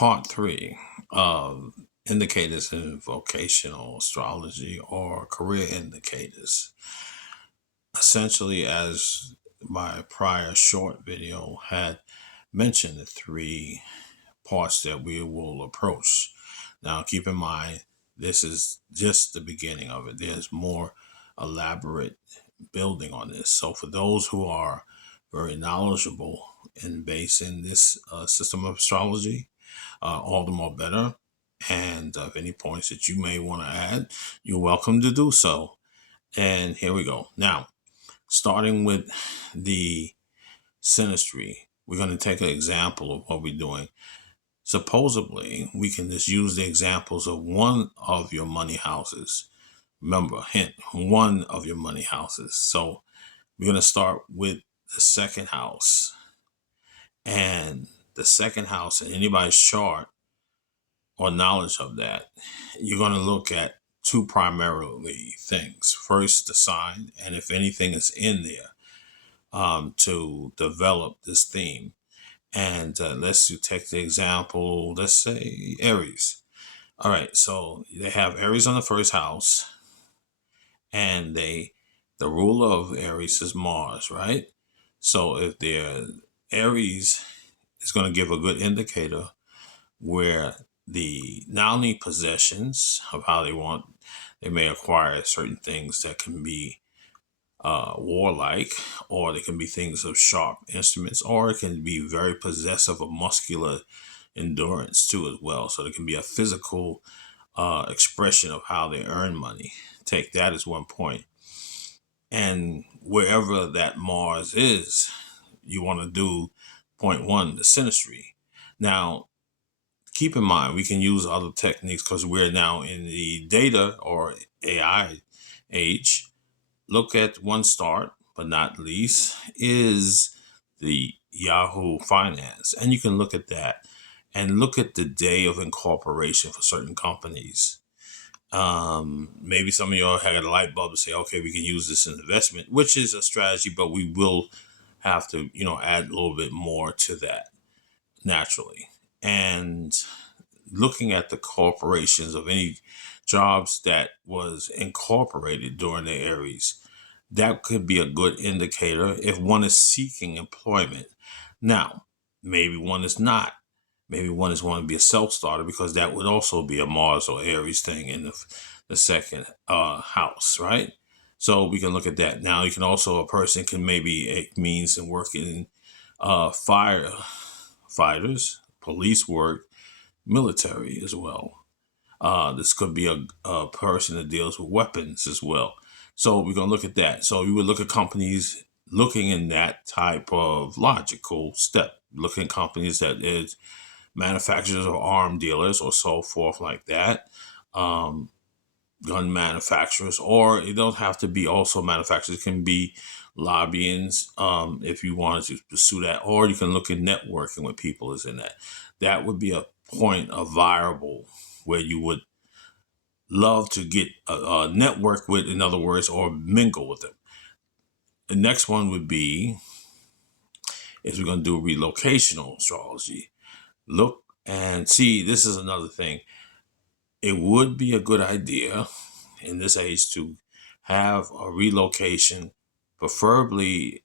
Part three of indicators in vocational astrology or career indicators. Essentially, as my prior short video had mentioned, the three parts that we will approach. Now, keep in mind, this is just the beginning of it. There's more elaborate building on this. So, for those who are very knowledgeable in basing this system of astrology, all the more better. And any points that you may want to add, you're welcome to do so. And here we go. Now, starting with the synastry, we're going to take an example of what we're doing. Supposedly, we can just use the examples of one of your money houses. Remember, hint, one of your money houses. So we're going to start with the second house. And the second house in anybody's chart or knowledge of that, you're going to look at two primarily things. First, the sign, and if anything is in there to develop this theme. And let's take the example, let's say Aries. All right, so they have Aries on the first house, and the ruler of Aries is Mars, right? So if they're Aries is going to give a good indicator where the not only possessions of how they may acquire certain things that can be warlike, or they can be things of sharp instruments, or it can be very possessive of muscular endurance too as well. So there can be a physical expression of how they earn money. Take that as one point. And wherever that Mars is, you want to do point one, the synastry. Now, keep in mind, we can use other techniques because we're now in the data or AI age. Look at one start, but not least, is the Yahoo Finance. And you can look at that and look at the day of incorporation for certain companies. Maybe some of y'all had a light bulb to say, okay, we can use this in investment, which is a strategy, but we will have to, add a little bit more to that naturally. And looking at the corporations of any jobs that was incorporated during the Aries, that could be a good indicator if one is seeking employment. Now, maybe one is not. Maybe one is want to be a self-starter, because that would also be a Mars or Aries thing in the second house, right? So we can look at that. Now, you can also, a person can maybe, it means in working in firefighters, police work, military as well. This could be a person that deals with weapons as well. So we're going to look at that. So you would look at companies looking in that type of logical step, looking at companies that is manufacturers or arm dealers or so forth like that, gun manufacturers, or it don't have to be also manufacturers. It can be lobbyings if you wanted to pursue that, or you can look at networking with people is in that. That would be a point of viable where you would love to get a network with, in other words, or mingle with them. The next one would be, is we're going to do relocational astrology. Look and see, this is another thing. It would be a good idea in this age to have a relocation, preferably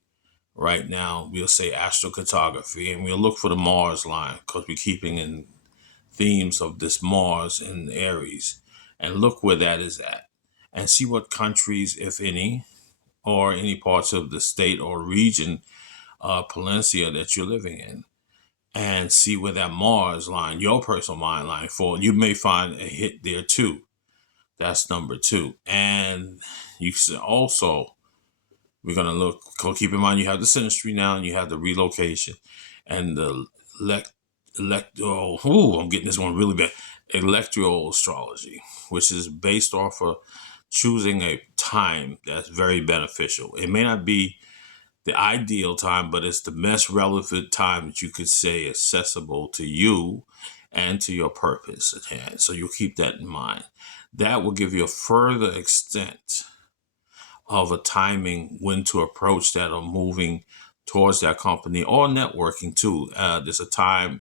right now, we'll say astrocartography, and we'll look for the Mars line because we're keeping in themes of this Mars in Aries, and look where that is at and see what countries, if any, or any parts of the state or region, Palencia, that you're living in, and see where that Mars line, your personal mind line, fall. You may find a hit there too. That's number two. And you can also, we're going to look, keep in mind, you have the synastry now, and you have the relocation and the I'm getting this one really bad. Electoral astrology, which is based off of choosing a time that's very beneficial. It may not be the ideal time, but it's the most relevant time that you could say accessible to you and to your purpose at hand. So you'll keep that in mind. That will give you a further extent of a timing when to approach that, or moving towards that company, or networking too. There's a time